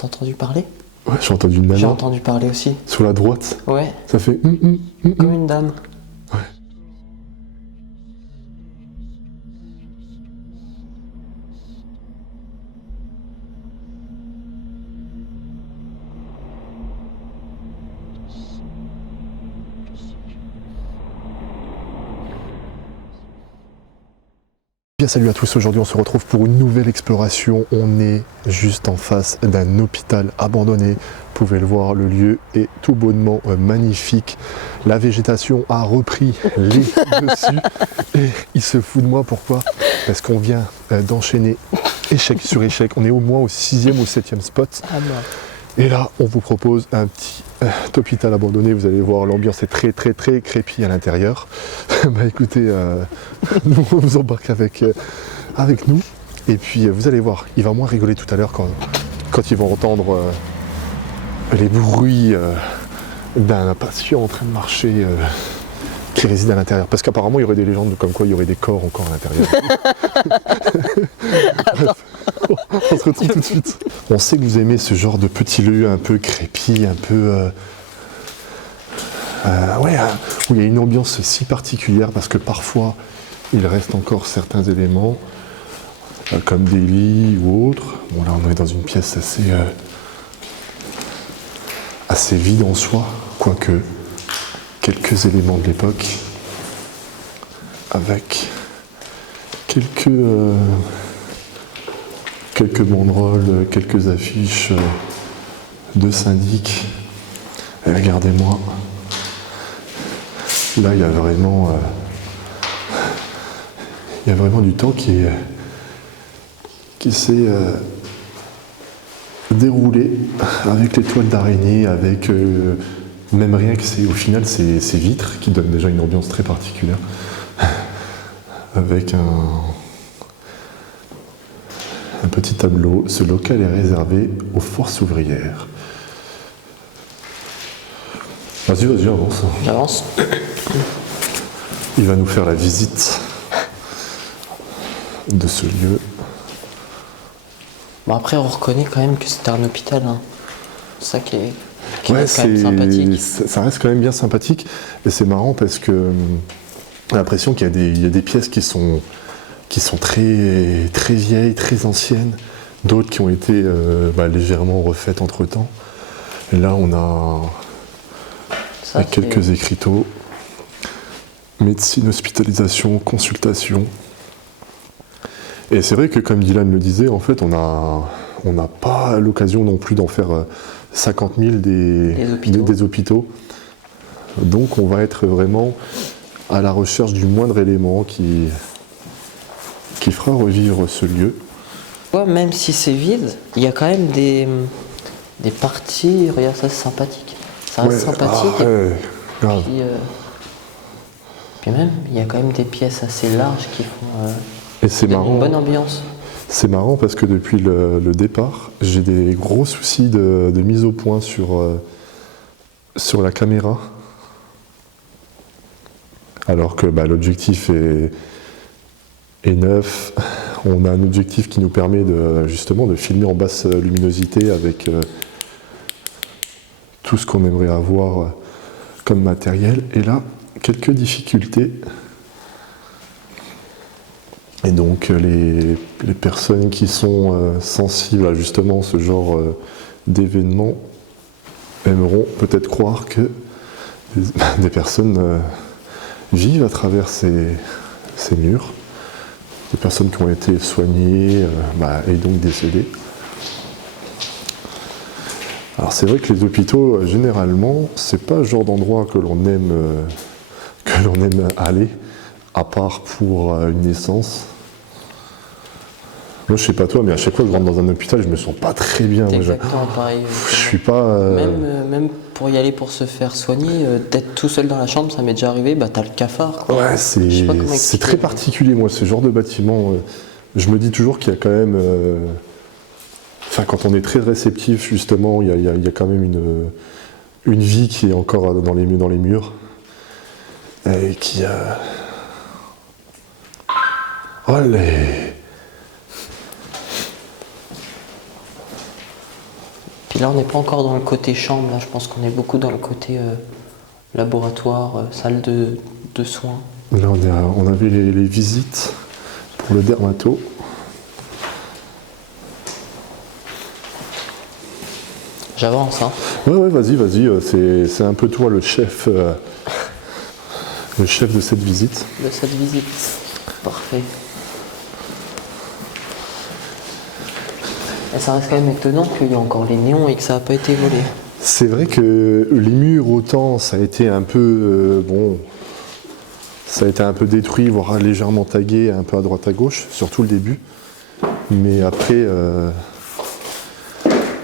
T'as entendu parler? Ouais, j'ai entendu une J'ai nana entendu parler aussi. sur la droite. Ouais, Ça fait comme une dame. Ouais. Bien, salut à tous, aujourd'hui on se retrouve pour une nouvelle exploration. On est juste en face d'un hôpital abandonné. Vous pouvez le voir, le lieu est tout bonnement magnifique. La végétation a repris les dessus et il se fout de moi. Pourquoi? Parce qu'on vient d'enchaîner échec sur échec. On est au moins au 6e ou 7e spot. Ah bah. Et là, on vous propose un petit hôpital abandonné. Vous allez voir, l'ambiance est très crépi à l'intérieur. Bah écoutez, nous on vous embarque avec nous. Et puis vous allez voir, il va moins rigoler tout à l'heure quand ils vont entendre les bruits d'un patient en train de marcher qui réside à l'intérieur. Parce qu'apparemment, il y aurait des légendes comme quoi il y aurait des corps encore à l'intérieur. On se retrouve tout de suite. On sait que vous aimez ce genre de petits lieux un peu crépi, un peu... où il y a une ambiance si particulière parce que parfois, il reste encore certains éléments, comme des lits ou autres. Bon là, on est dans une pièce assez vide en soi, quoique quelques éléments de l'époque, avec quelques banderoles, quelques affiches de syndic. Et regardez-moi, là il y a vraiment du temps qui s'est déroulé avec les toiles d'araignée, avec même rien que au final ces vitres qui donnent déjà une ambiance très particulière, avec un petit tableau. Ce local est réservé aux forces ouvrières. Vas-y, avance. J'avance. Il va nous faire la visite de ce lieu. Bon après on reconnaît quand même que c'était un hôpital. Hein. C'est ça qui Ouais, reste quand même sympathique. ça reste quand même bien sympathique. Et c'est marrant parce que j'ai l'impression qu'il y a des pièces qui sont très vieilles, très anciennes. D'autres qui ont été légèrement refaites entre-temps. Et là, on a quelques écriteaux. Médecine, hospitalisation, consultation. Et c'est vrai que, comme Dylan le disait, en fait, on n'a pas l'occasion non plus d'en faire 50 000 des hôpitaux. Donc, on va être vraiment à la recherche du moindre élément qui fera revivre ce lieu. Ouais, même si c'est vide, il y a quand même des parties, regarde ça, c'est sympathique. Ça reste sympathique. Grave. Puis même, il y a quand même des pièces assez larges qui font Et c'est marrant, une bonne ambiance. C'est marrant parce que depuis le départ, j'ai des gros soucis de mise au point sur la caméra. Alors que l'objectif est neuf. On a un objectif qui nous permet justement de filmer en basse luminosité avec tout ce qu'on aimerait avoir comme matériel. Et là, quelques difficultés. Et donc les personnes qui sont sensibles à justement ce genre d'événements aimeront peut-être croire que des personnes vivent à travers ces murs, des personnes qui ont été soignées et donc décédées. Alors c'est vrai que les hôpitaux, généralement, c'est pas le genre d'endroit que l'on aime aller, à part pour une naissance. Moi je sais pas toi, mais à chaque fois que je rentre dans un hôpital, je me sens pas très bien. C'est exactement pareil. Je suis pas... Même pour y aller pour se faire soigner, d'être tout seul dans la chambre, ça m'est déjà arrivé, t'as le cafard. Quoi. Ouais, c'est très particulier, moi, ce genre de bâtiment. Je me dis toujours qu'il y a quand même... quand on est très réceptif, justement, il y a quand même une vie qui est encore dans les murs. Et qui a... Puis là, on n'est pas encore dans le côté chambre. Là, je pense qu'on est beaucoup dans le côté laboratoire, salle de soins. Là, on a vu les visites pour le dermato. J'avance, hein. Ouais, vas-y. C'est un peu toi le chef de cette visite. De cette visite. Parfait. Et ça reste quand même étonnant qu'il y ait encore les néons et que ça n'a pas été volé. C'est vrai que les murs, autant ça a été un peu ça a été un peu détruit, voire légèrement tagué, un peu à droite à gauche, surtout le début. Mais après, il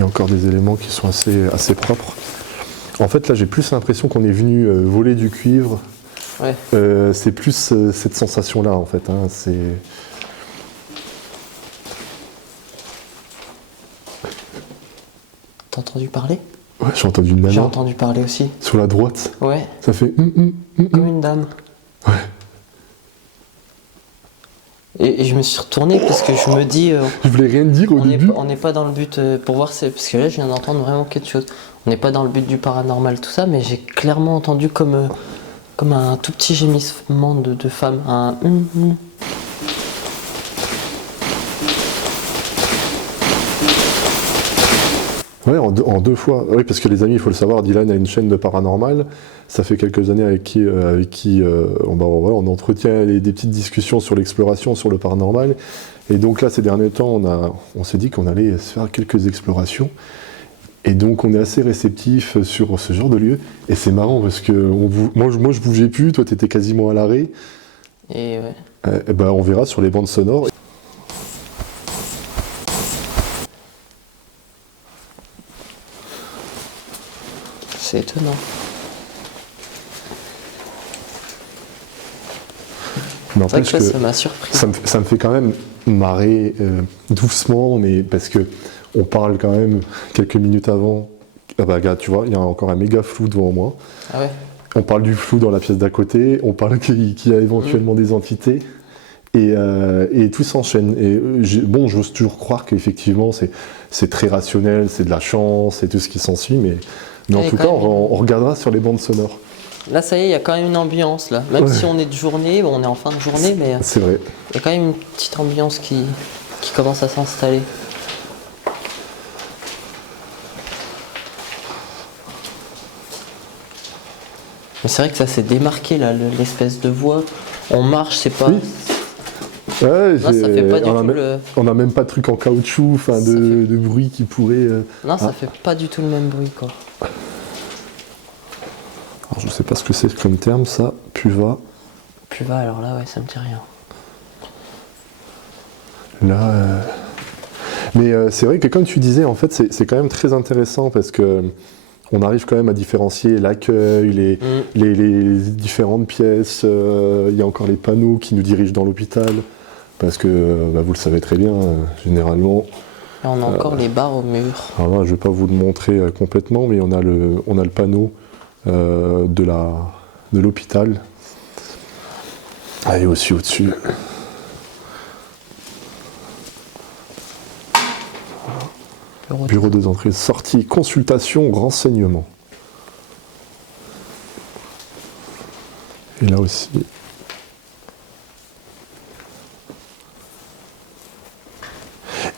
y a encore des éléments qui sont assez propres. En fait, là, j'ai plus l'impression qu'on est venu voler du cuivre. Ouais. C'est plus cette sensation-là, en fait. Hein. T'as entendu parler? Ouais, j'ai entendu une J'ai nana entendu parler aussi. sur la droite. Ouais, Ça fait comme une dame. Ouais. Et je me suis retourné parce que je me dis, Je voulais rien dire au début. on n'est pas dans le but pour voir, parce que là je viens d'entendre vraiment quelque chose. On n'est pas dans le but du paranormal, tout ça, mais j'ai clairement entendu comme un tout petit gémissement de femme. Ouais, en deux fois. Oui, parce que les amis, il faut le savoir, Dylan a une chaîne de paranormal. Ça fait quelques années avec qui on entretient des petites discussions sur l'exploration, sur le paranormal. Et donc là, ces derniers temps, on s'est dit qu'on allait se faire quelques explorations. Et donc, on est assez réceptif sur ce genre de lieu. Et c'est marrant parce que moi, je bougeais plus, toi, tu étais quasiment à l'arrêt. Et ouais. Et ben, on verra sur les bandes sonores. C'est étonnant. Mais C'est vrai que n'empêche ça m'a surpris. ça me fait quand même marrer doucement, mais parce que on parle quand même quelques minutes avant. Ah bah regarde, tu vois, il y a encore un méga flou devant moi. Ah ouais. On parle du flou dans la pièce d'à côté, on parle qu'il y a éventuellement des entités, et tout s'enchaîne. Et j'ose toujours croire qu'effectivement c'est très rationnel, c'est de la chance et tout ce qui s'ensuit, mais en tout cas, on regardera sur les bandes sonores. Là, ça y est, il y a quand même une ambiance là. Même Ouais. si on est de journée, bon, on est en fin de journée, mais C'est vrai. il y a quand même une petite ambiance qui commence à s'installer. Mais c'est vrai que ça s'est démarqué là, l'espèce de voix. On marche, c'est pas. Oui. Ouais, Là, ça fait pas du tout le. on n'a même pas de truc en caoutchouc, de bruit qui pourrait. Non, ça fait pas du tout le même bruit quoi. Alors, je sais pas ce que c'est comme terme, ça, puva. Puva, alors là, ouais, ça me dit rien. Là, mais c'est vrai que comme tu disais, en fait, c'est quand même très intéressant parce que on arrive quand même à différencier l'accueil, les différentes pièces. Il y a encore les panneaux qui nous dirigent dans l'hôpital parce que, vous le savez très bien, généralement. Là, on a encore les barres au mur. Alors là, je vais pas vous le montrer complètement, mais on a le panneau de l'hôpital. Ah, et aussi au-dessus. Bureau des entrées, sortie, consultation, renseignement. Et là aussi.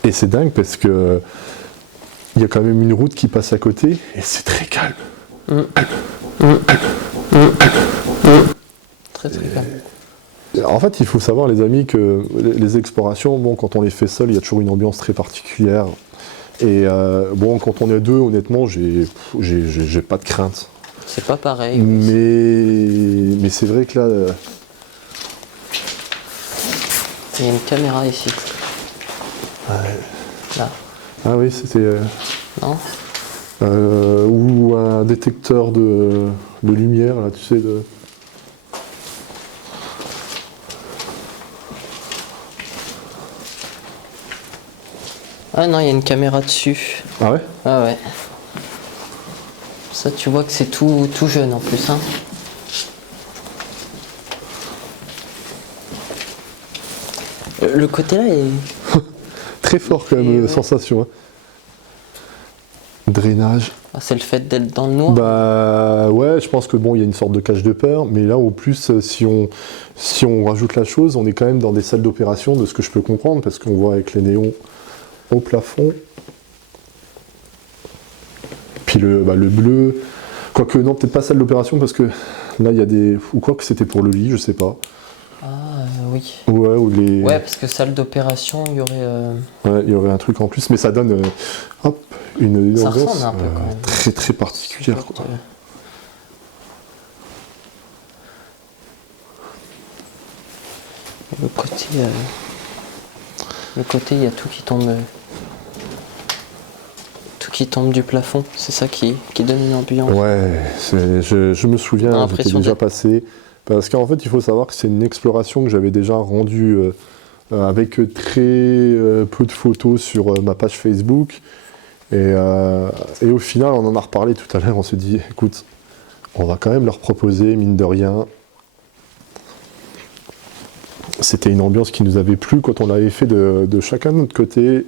Et c'est dingue parce que il y a quand même une route qui passe à côté et c'est très calme. Très très calme. En fait, il faut savoir, les amis, que les explorations, quand on les fait seul, il y a toujours une ambiance très particulière. Et quand on est deux, honnêtement, j'ai pas de crainte. C'est pas pareil. Mais c'est vrai que là. Il y a une caméra ici. Ouais. Là. Ah oui, c'était. Non? Ou un détecteur de lumière, là, tu sais. Ah non, il y a une caméra dessus. Ah ouais? Ah ouais. Ça, tu vois que c'est tout jeune en plus. Hein. Le côté là est. Très fort quand même, Et ouais. sensation. Hein. drainage. Ah, c'est le fait d'être dans le noir. Bah ouais, je pense que bon, il y a une sorte de cage de peur, mais là, au plus, si on rajoute la chose, on est quand même dans des salles d'opération, de ce que je peux comprendre, parce qu'on voit avec les néons au plafond. Puis le bleu, quoique non, peut-être pas salle d'opération, parce que là, il y a des... Ou quoi que c'était pour le lit, je sais pas. Ah oui. Ouais, ou les... Ouais, parce que salle d'opération, il y aurait... Ouais, il y aurait un truc en plus, mais ça donne hop, une Ça ambiance ressemble un peu, quand même. très très particulière. Quoi. Le côté, il y a tout qui tombe du plafond. C'est ça qui donne une ambiance. Ouais, je me souviens, j'étais L'impression déjà d'être- passé. Parce qu'en fait, il faut savoir que c'est une exploration que j'avais déjà rendue avec très peu de photos sur ma page Facebook. Et au final, on en a reparlé tout à l'heure, on s'est dit, écoute, on va quand même leur proposer, mine de rien. C'était une ambiance qui nous avait plu quand on l'avait fait de chacun de notre côté.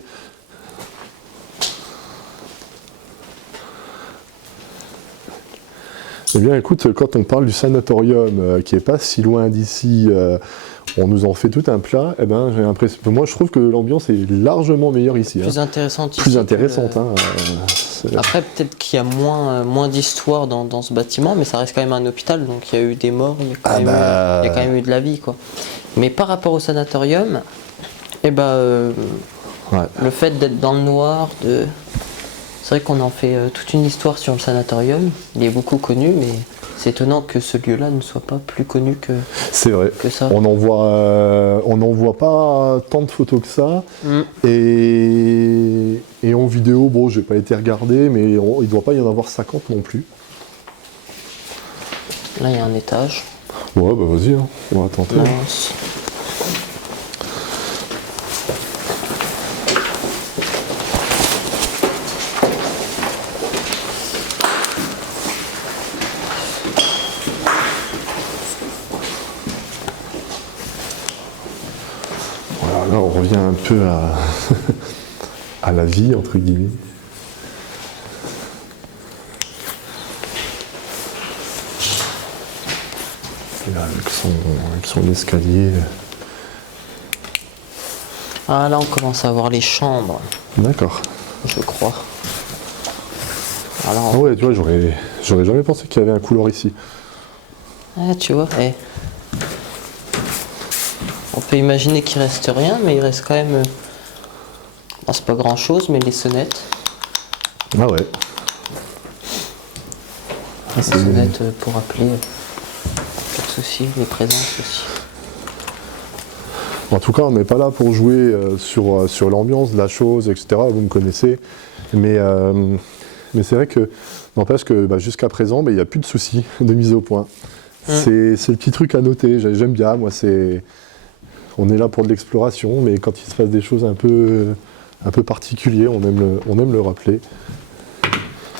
Eh bien écoute, quand on parle du sanatorium qui est pas si loin d'ici, on nous en fait tout un plat, eh ben j'ai l'impression. Moi je trouve que l'ambiance est largement meilleure ici. Plus intéressante ici Plus que intéressante. le- C'est- Après, peut-être qu'il y a moins d'histoire dans ce bâtiment, mais ça reste quand même un hôpital, donc il y a eu des morts, il y a quand, il y a quand même eu de la vie, quoi. Mais par rapport au sanatorium, eh ben, Ouais. le fait d'être dans le noir, c'est vrai qu'on en fait toute une histoire sur le sanatorium. Il est beaucoup connu, mais c'est étonnant que ce lieu-là ne soit pas plus connu C'est vrai. que ça. On n'en voit pas tant de photos que ça. Mm. Et en vidéo, bon, j'ai pas été regardé, mais il doit pas y en avoir 50 non plus. Là, il y a un étage. Ouais, bah vas-y, hein, on va tenter. Mince. Voilà, là, on revient un peu à la vie, entre guillemets. Et là, avec son escalier. Ah, là, on commence à voir les chambres, D'accord. je crois. Alors, Ah ouais, tu vois, j'aurais jamais pensé qu'il y avait un couloir ici. ah, tu vois, on peut imaginer qu'il reste rien, mais il reste quand même. Bon, c'est pas grand chose, mais les sonnettes. Ah ouais. Les sonnettes pour appeler. Pas de soucis, les présences aussi. En tout cas, on n'est pas là pour jouer sur l'ambiance de la chose, etc. Vous me connaissez. Mais c'est vrai que, n'empêche que jusqu'à présent, il n'y a plus de soucis de mise au point. C'est le petit truc à noter. J'aime bien, moi, on est là pour de l'exploration, mais quand il se passe des choses un peu particulières, on aime le rappeler.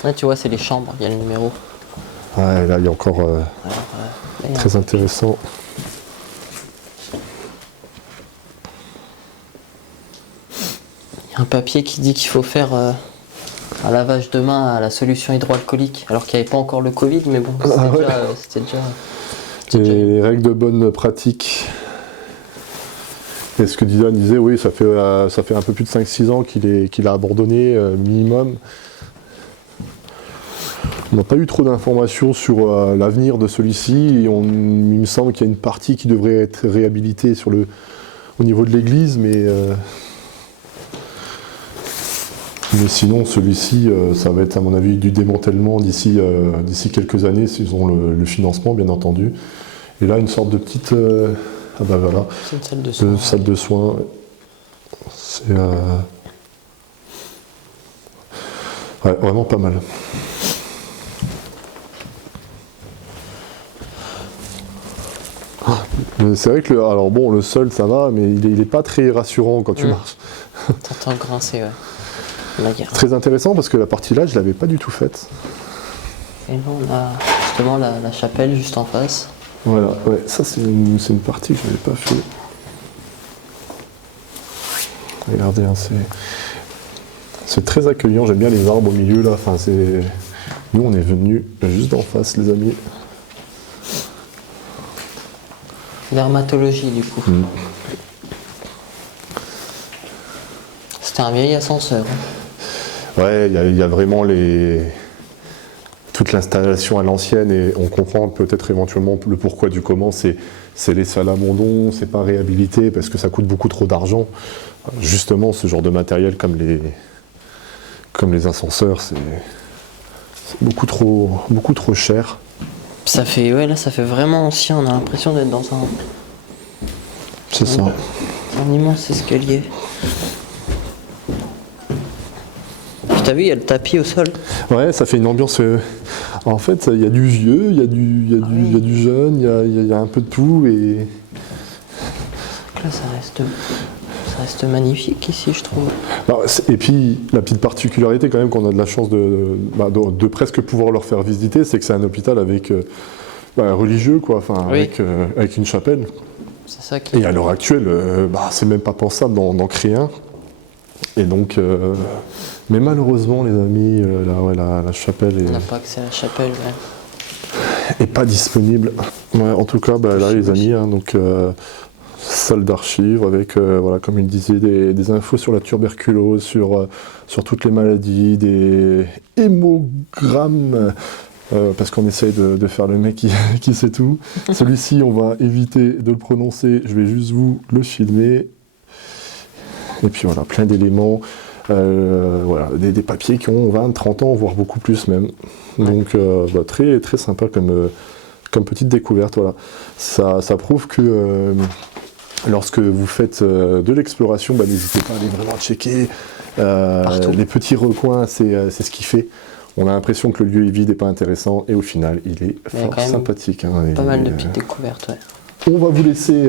Là, tu vois, c'est les chambres, il y a le numéro. Ouais, là, il y a encore Là, il y a très intéressant. un papier qui dit qu'il faut faire un lavage de main à la solution hydroalcoolique, alors qu'il n'y avait pas encore le Covid, mais bon, c'était déjà. Les règles de bonne pratique. Et ce que Dylan disait, oui, ça fait un peu plus de 5-6 ans qu'il a abandonné, minimum. On n'a pas eu trop d'informations sur l'avenir de celui-ci. Il me semble qu'il y a une partie qui devrait être réhabilitée au niveau de l'église, mais sinon, celui-ci, ça va être à mon avis du démantèlement d'ici quelques années, s'ils ont le financement, bien entendu. Et là, une sorte de petite... ah bah voilà, C'est une salle de soins. salle de soins. C'est ouais, vraiment pas mal. Mais c'est vrai que alors bon, le sol ça va, mais il est pas très rassurant quand tu marches. T'entends grincer, ouais. La guerre. Très intéressant parce que la partie là, je l'avais pas du tout faite. Et là, on a justement la chapelle juste en face. Voilà, ouais, ça c'est une partie que je n'avais pas fait. C'est très accueillant, j'aime bien les arbres au milieu là. Enfin, nous on est venus juste d'en face les amis. Dermatologie du coup. C'était un vieil ascenseur. Ouais, il y a vraiment toute l'installation à l'ancienne et on comprend peut-être éventuellement le pourquoi du comment. C'est laissé à l'abandon, c'est pas réhabilité parce que ça coûte beaucoup trop d'argent. Justement, ce genre de matériel comme les ascenseurs, c'est beaucoup trop cher. Ça fait, ouais, là, ça fait vraiment ancien. On a l'impression d'être dans C'est ça. Un immense escalier. Puis t'as vu, il y a le tapis au sol. Ouais, ça fait une ambiance. En fait, il y a du vieux, il y a du jeune, il y a un peu de tout et. Là, ça reste magnifique ici, je trouve. Alors, et puis, la petite particularité quand même qu'on a de la chance de presque pouvoir leur faire visiter, c'est que c'est un hôpital avec religieux, quoi, enfin, Oui. avec une chapelle. C'est ça qui. Et à l'heure actuelle, c'est même pas pensable d'en créer un. Et donc, mais malheureusement, les amis, la chapelle On n'a pas accès à la chapelle, ouais. est pas disponible. Ouais, en tout cas, là, les amis, hein, donc. Salle d'archives avec, comme il disait, des infos sur la tuberculose, sur toutes les maladies, des hémogrammes, parce qu'on essaye de faire le mec qui sait tout. Celui-ci, on va éviter de le prononcer, je vais juste vous le filmer. Et puis voilà, plein d'éléments, des papiers qui ont 20, 30 ans, voire beaucoup plus même. Donc très, très sympa comme petite découverte. Voilà. Ça prouve que lorsque vous faites de l'exploration, n'hésitez pas à aller vraiment checker. Les petits recoins, c'est ce qui fait. On a l'impression que le lieu est vide et pas intéressant, et au final, il est fort sympathique. Pas mal de petites découvertes, ouais. On va vous laisser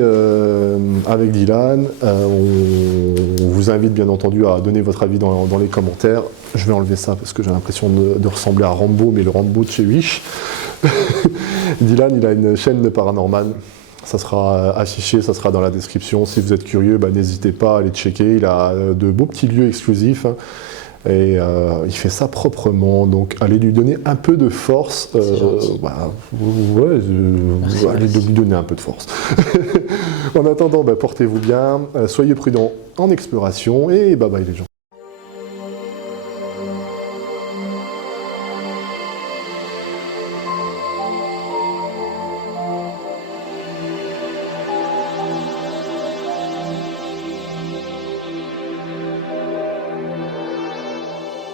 avec Dylan. On vous invite bien entendu à donner votre avis dans les commentaires. Je vais enlever ça parce que j'ai l'impression de ressembler à Rambo, mais le Rambo de chez Wish. Dylan, il a une chaîne de paranormal. Ça sera affiché, ça sera dans la description. Si vous êtes curieux, n'hésitez pas à aller checker. Il a de beaux petits lieux exclusifs. Hein. Et il fait ça proprement, donc allez lui donner un peu de force. Allez lui donner un peu de force. En attendant, portez-vous bien, soyez prudents en exploration et bye bye les gens.